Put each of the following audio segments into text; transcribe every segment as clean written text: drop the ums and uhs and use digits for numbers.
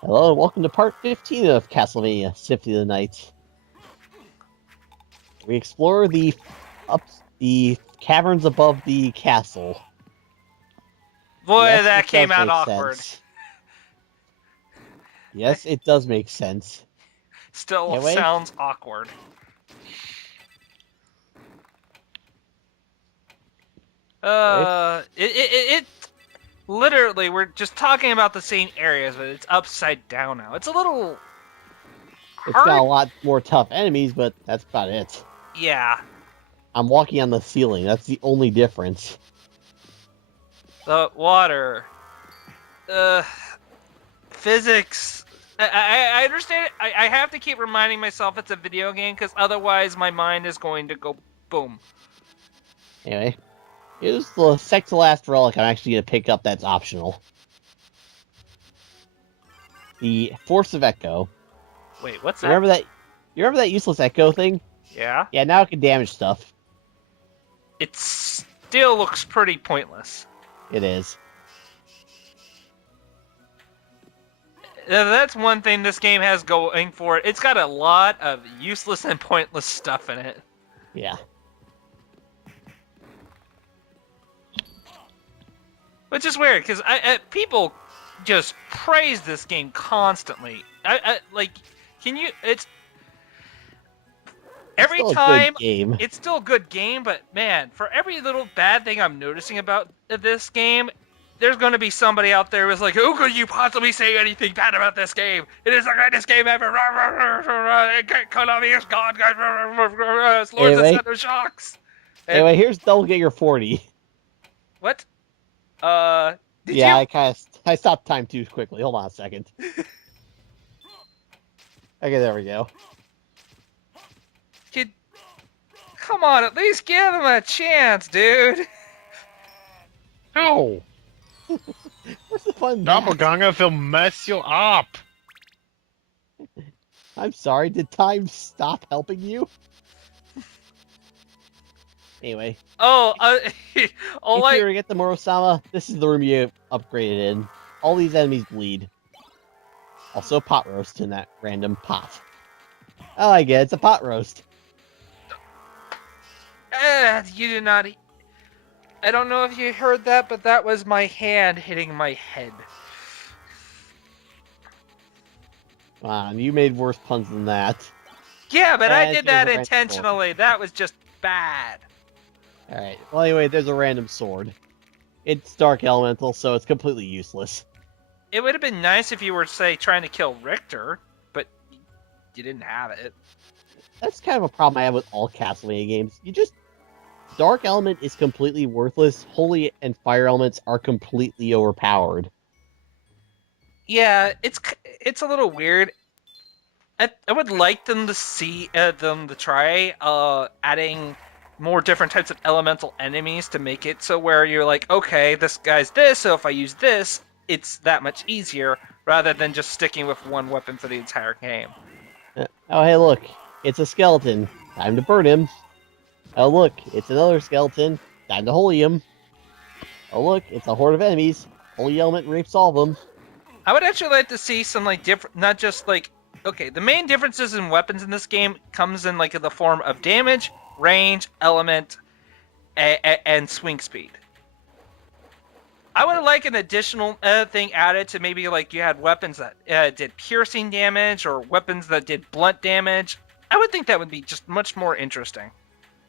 Hello, and welcome to part 15 of Castlevania Symphony of the Night. We explore the caverns above the castle. Boy, Yes, that it came does out make awkward. sense. Yes, it does make sense. Still Anyway, sounds awkward. It literally, we're just talking about the same areas, but it's upside down now. It's a little it's got a hard. lot more tough enemies, but that's about it. Yeah, I'm walking on the ceiling. That's the only difference. the water, uh, physics. I understand it. I have to keep reminding myself it's a video game because otherwise my mind is going to go boom. Anyway, here's the second to last relic I'm actually going to pick up that's optional. The Force of Echo. Wait, what's that? You remember that useless echo thing? Yeah. Yeah, now it can damage stuff. It still looks pretty pointless. It is. That's one thing this game has going for it. It's got a lot of useless and pointless stuff in it. Yeah. Which is weird, because people just praise this game constantly. Can you... It's... Every Still a time, good game. it's still a good game, but man, for every little bad thing I'm noticing about this game, there's going to be somebody out there who's like, who could you possibly say anything bad about this game? It is the greatest game ever. Konami is God. Lords Anyway. of Thunder Shocks. Anyway, here's Double Get Your 40. What? Did Yeah, you? I stopped time too quickly. Hold on a second. Okay, there we go. Come on, at least give him a chance, dude. Ow! Where's the fun? in that? Doppelganger will mess you up! I'm sorry, did time stop helping you? Anyway. Oh, If you were to get the Morosama, this is the room you upgraded in. All these enemies bleed. Also pot roast in that random pot. Oh, I get it. It's a pot roast. You did not. I don't know if you heard that, but that was my hand hitting my head. Wow, you made worse puns than that. Yeah, but I And did there's that a random intentionally. That was just bad. Alright, well anyway, there's a random sword. It's Dark Elemental, so it's completely useless. It would have been nice if you were, say, trying to kill Richter, but you didn't have it. That's kind of a problem I have with all Castlevania games. Dark Element is completely worthless. Holy and Fire Elements are completely overpowered. Yeah, it's a little weird. I would like them to see them to try adding more different types of elemental enemies to make it so where you're like, okay, this guy's this, so if I use this, it's that much easier, rather than just sticking with one weapon for the entire game. Oh, hey, look. It's a skeleton. Time to burn him. Oh, look. It's another skeleton. Time to holy him. Oh, look. It's a horde of enemies. Holy Element rapes all of them. I would actually like to see some, like, different, not just, like, okay, the main differences in weapons in this game comes in, like, the form of damage, range, element, and swing speed. I would like an additional thing added to maybe, like, you had weapons that did piercing damage or weapons that did blunt damage. I would think that would be just much more interesting.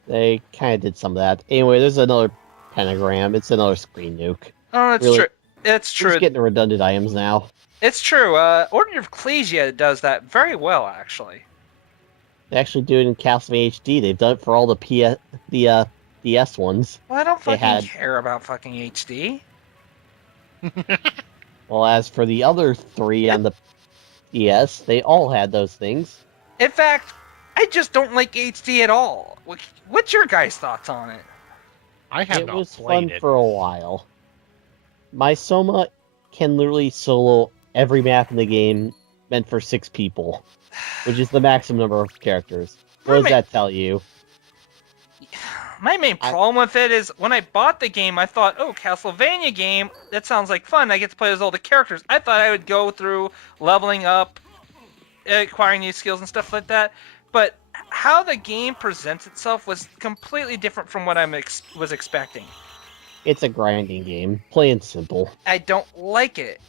They kind of did some of that. Anyway, there's another pentagram. It's another screen nuke. Oh, that's Really, true. It's We're true. just getting to redundant items now. It's true. Order of Ecclesia does that very well, actually. They actually do it in Castlevania HD. They've done it for all the DS ones. Well, I don't They fucking had- care about fucking HD. Well, as for the other three on the DS, they all had those things. In fact, I just don't like HD at all. What's your guys' thoughts on it? I have It not was played fun it. for a while. My Soma can literally solo every map in the game meant for 6 people, which is the maximum number of characters. What does that tell you? My main problem with it is when I bought the game, I thought, oh, Castlevania game, that sounds like fun. I get to play as all the characters. I thought I would go through leveling up, acquiring new skills and stuff like that. But how the game presents itself was completely different from what I was expecting. It's a grinding game, plain and simple. I don't like it.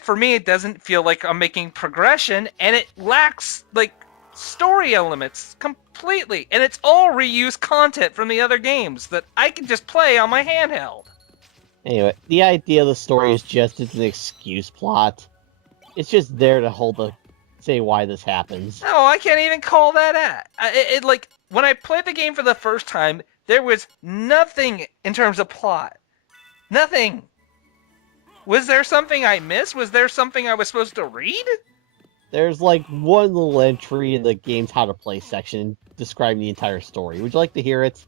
For me, it doesn't feel like I'm making progression, and it lacks like story elements completely, and it's all reused content from the other games that I can just play on my handheld. Anyway, the idea of the story is just it's an excuse plot. It's just there to say why this happens. No, I can't even call that like when I played the game for the first time, there was nothing in terms of plot. Nothing. Was there something I missed? Was there something I was supposed to read? There's like one little entry in the game's how to play section describing the entire story. Would you like to hear it?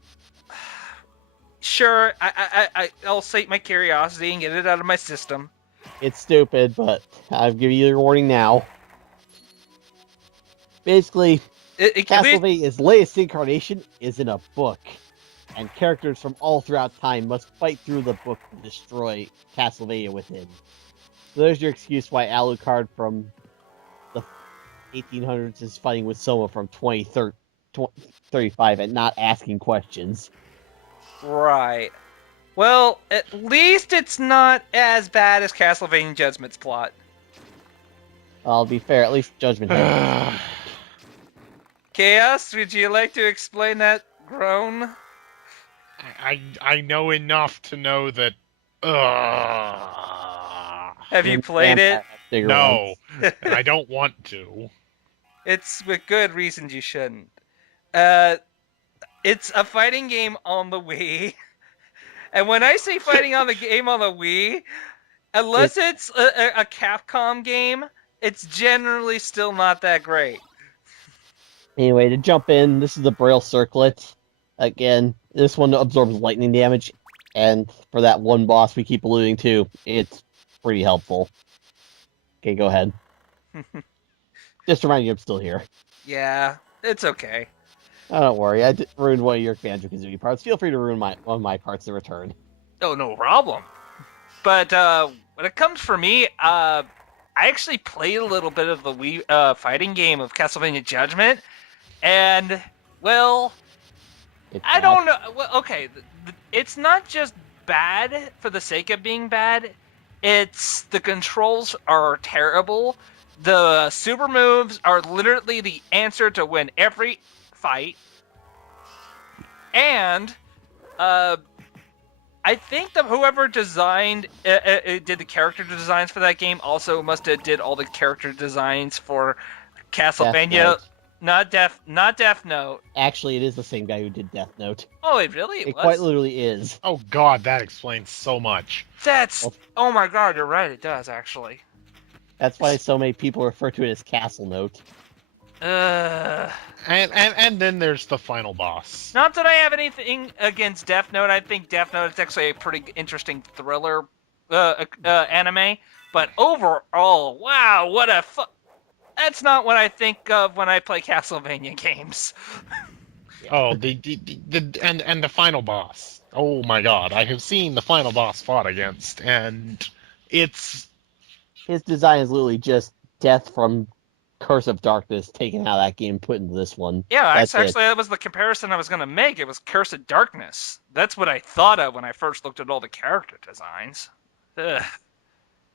Sure, I'll sate my curiosity and get it out of my system. It's stupid, but I'll give you your warning now. Basically, Castlevania's latest incarnation is in a book, and characters from all throughout time must fight through the book to destroy Castlevania within. So there's your excuse why Alucard from the 1800s is fighting with Soma from 2035 and not asking questions. Right. Well, at least it's not as bad as Castlevania Judgment's plot. I'll be fair, at least Judgment has Chaos, would you like to explain that groan? I know enough to know that. Have you played it? No, and I don't want to. It's with good reasons you shouldn't. It's a fighting game on the Wii. And when I say fighting on the game on the Wii, unless it's a Capcom game, it's generally still not that great. Anyway, to jump in, this is the Braille Circlet. Again, this one absorbs lightning damage, and for that one boss we keep alluding to, it's pretty helpful. Okay, go ahead. Just to remind you I'm still here. Yeah, it's okay. Oh, don't worry, I ruined one of your Banjo-Kazooie parts. Feel free to ruin one of my parts in return. Oh, no problem. But when it comes for me, I actually played a little bit of the Wii fighting game of Castlevania Judgment, and, well, I don't know. Well, okay, it's not just bad for the sake of being bad. It's the controls are terrible. The super moves are literally the answer to win every fight. And I think that whoever designed did the character designs for that game also must have did all the character designs for Castlevania. Not Death Note. Actually, it is the same guy who did Death Note. Oh, it really? It quite literally is. Oh god, that explains so much. Oh my god, you're right, it does, actually. That's why so many people refer to it as Castle Note. And then there's the final boss. Not that I have anything against Death Note. I think Death Note is actually a pretty interesting thriller anime. But overall, wow, what a that's not what I think of when I play Castlevania games. Oh, the final boss. Oh my god, I have seen the final boss fought against, and it's... His design is literally just death from Curse of Darkness taken out of that game, put into this one. Yeah, that was the comparison I was going to make. It was Curse of Darkness. That's what I thought of when I first looked at all the character designs. Ugh.